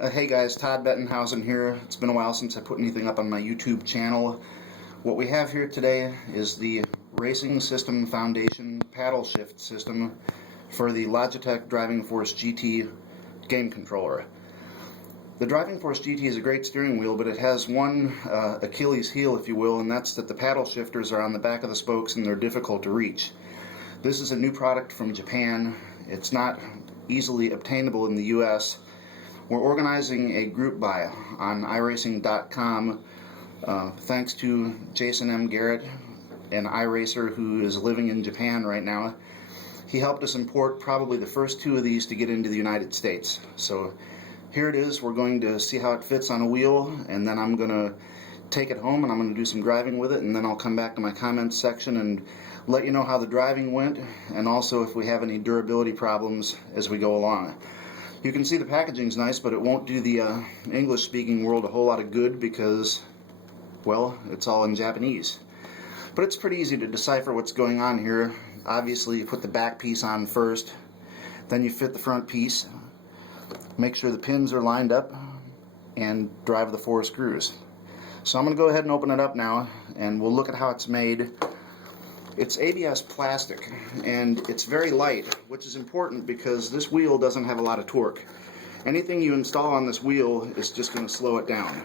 Hey guys, Todd Bettenhausen here. It's been a while since I put anything up on my YouTube channel. What we have here today is the Racing System Foundation paddle shift system for the Logitech Driving Force GT game controller. The Driving Force GT is a great steering wheel, but it has one Achilles heel, if you will, and that's that the paddle shifters are on the back of the spokes and they're difficult to reach. This is a new product from Japan. It's not easily obtainable in the US. We're organizing a group buy on iRacing.com thanks to Jason M. Garrett, an iRacer who is living in Japan right now. He helped us import probably the first two of these to get into the United States. So here it is. We're going to see how it fits on a wheel, and then I'm going to take it home and I'm going to do some driving with it, and then I'll come back to my comments section and let you know how the driving went, and also if we have any durability problems as we go along. You can see the packaging's nice, but it won't do the English-speaking world a whole lot of good because, well, it's all in Japanese. But it's pretty easy to decipher what's going on here. Obviously, you put the back piece on first, then you fit the front piece, make sure the pins are lined up, and drive the 4 screws. So I'm going to go ahead and open it up now, and we'll look at how it's made. It's ABS plastic, and it's very light, which is important because this wheel doesn't have a lot of torque. Anything you install on this wheel is just going to slow it down.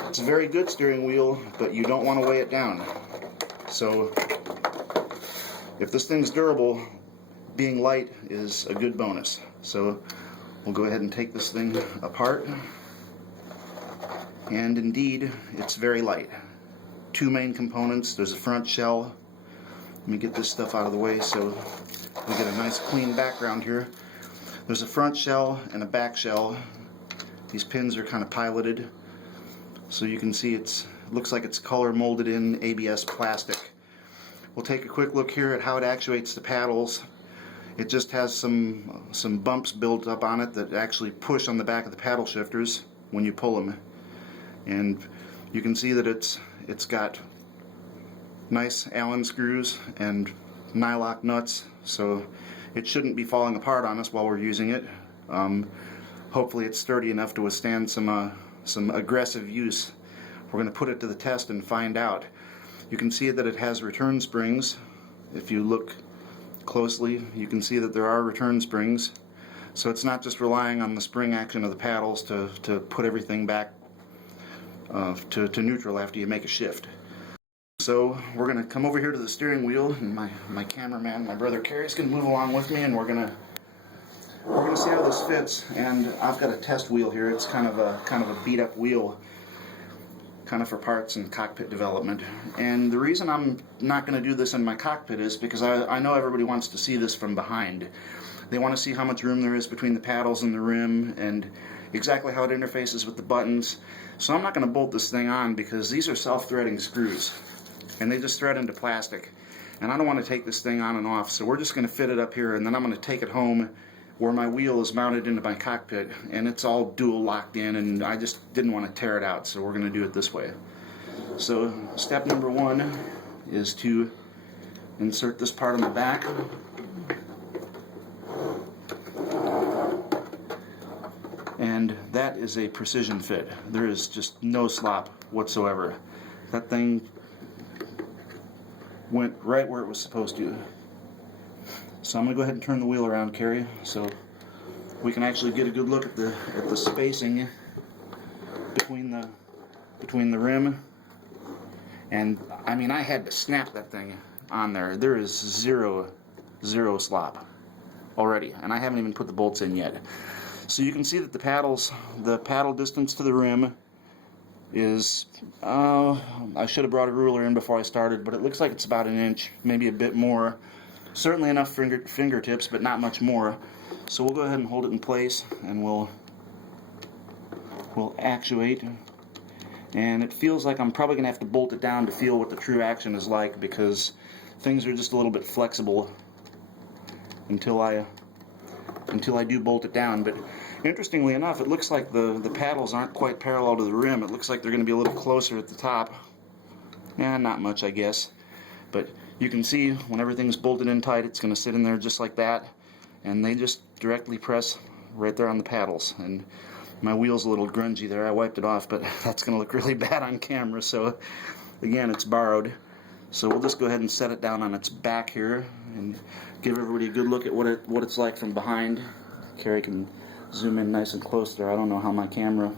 It's a very good steering wheel, but you don't want to weigh it down. So if this thing's durable, being light is a good bonus. So we'll go ahead and take this thing apart, and indeed it's very light. 2 main components. There's a front shell. Let me get this stuff out of the way so we get a nice clean background here. There's a front shell and a back shell. These pins are kind of piloted, so you can see it looks like it's color molded in ABS plastic. We'll take a quick look here at how it actuates the paddles. It just has some bumps built up on it that actually push on the back of the paddle shifters when you pull them, and you can see that it's got nice Allen screws and nylock nuts, so it shouldn't be falling apart on us while we're using it. Hopefully it's sturdy enough to withstand some aggressive use. We're going to put it to the test and find out. You can see that it has return springs. If you look closely, you can see that there are return springs, so it's not just relying on the spring action of the paddles to put everything back to neutral after you make a shift. So we're going to come over here to the steering wheel, and my cameraman, my brother Kerry, is going to move along with me, and we're going to see how this fits. And I've got a test wheel here. It's kind of a beat up wheel, kind of for parts and cockpit development. And the reason I'm not going to do this in my cockpit is because I know everybody wants to see this from behind. They want to see how much room there is between the paddles and the rim, and exactly how it interfaces with the buttons. So I'm not going to bolt this thing on because these are self-threading screws, and they just thread into plastic, and I don't want to take this thing on and off, so we're just going to fit it up here, and then I'm going to take it home where my wheel is mounted into my cockpit, and it's all dual locked in, and I just didn't want to tear it out, so we're going to do it this way. So step number 1 is to insert this part on the back, and that is a precision fit. There is just no slop whatsoever. That thing went right where it was supposed to. So I'm going to go ahead and turn the wheel around, Carrie, so we can actually get a good look at the spacing between the rim. And I mean, I had to snap that thing on there. There is zero slop already, and I haven't even put the bolts in yet. So you can see that the paddle distance to the rim is, I should have brought a ruler in before I started, but it looks like it's about 1 inch, maybe a bit more. Certainly enough fingertips, but not much more. So we'll go ahead and hold it in place, and we'll actuate. And it feels like I'm probably going to have to bolt it down to feel what the true action is like, because things are just a little bit flexible until I do bolt it down. But interestingly enough, it looks like the paddles aren't quite parallel to the rim. It looks like they're going to be a little closer at the top. Not much, I guess. But you can see when everything's bolted in tight, it's going to sit in there just like that, and they just directly press right there on the paddles. And My wheel's a little grungy there. I wiped it off, but that's going to look really bad on camera. So again, it's borrowed. So we'll just go ahead and set it down on its back here and give everybody a good look at what it's like from behind. Carrie can zoom in nice and close there. I don't know how my camera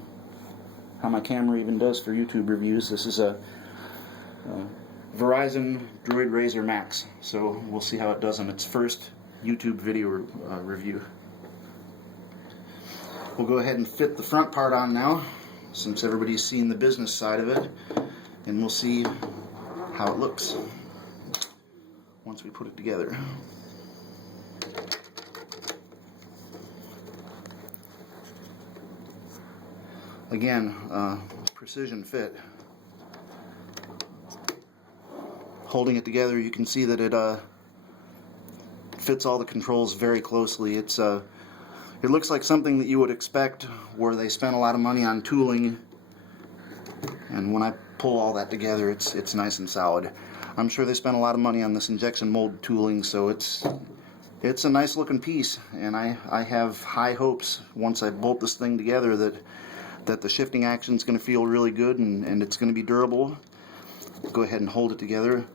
even does for YouTube reviews. This is a Verizon Droid Razr Max, so we'll see how it does on its first YouTube video review. We'll go ahead and fit the front part on now, since everybody's seen the business side of it, and we'll see how it looks once we put it together. Again, precision fit. Holding it together, you can see that it fits all the controls very closely. It looks like something that you would expect where they spent a lot of money on tooling, and when I pull all that together, it's nice and solid. I'm sure they spent a lot of money on this injection mold tooling, so it's a nice looking piece, and I have high hopes once I bolt this thing together that the shifting action is going to feel really good and it's going to be durable. Go ahead and hold it together.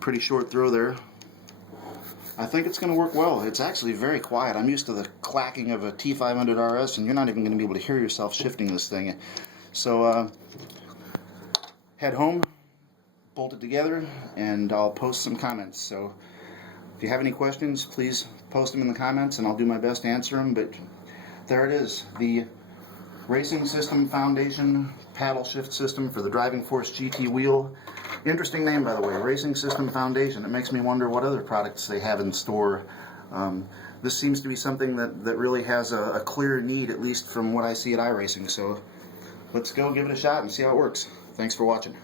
Pretty short throw there. I think it's going to work well. It's actually very quiet. I'm used to the clacking of a T500 RS, and you're not even going to be able to hear yourself shifting this thing. So head home, bolt it together, and I'll post some comments. So if you have any questions, please post them in the comments, and I'll do my best to answer them. But there it is, the Racing System Foundation paddle shift system for the Driving Force GT wheel. Interesting name, by the way, Racing System Foundation. It makes me wonder what other products they have in store. This seems to be something that really has a clear need, at least from what I see at iRacing. So let's go give it a shot and see how it works. Thanks for watching.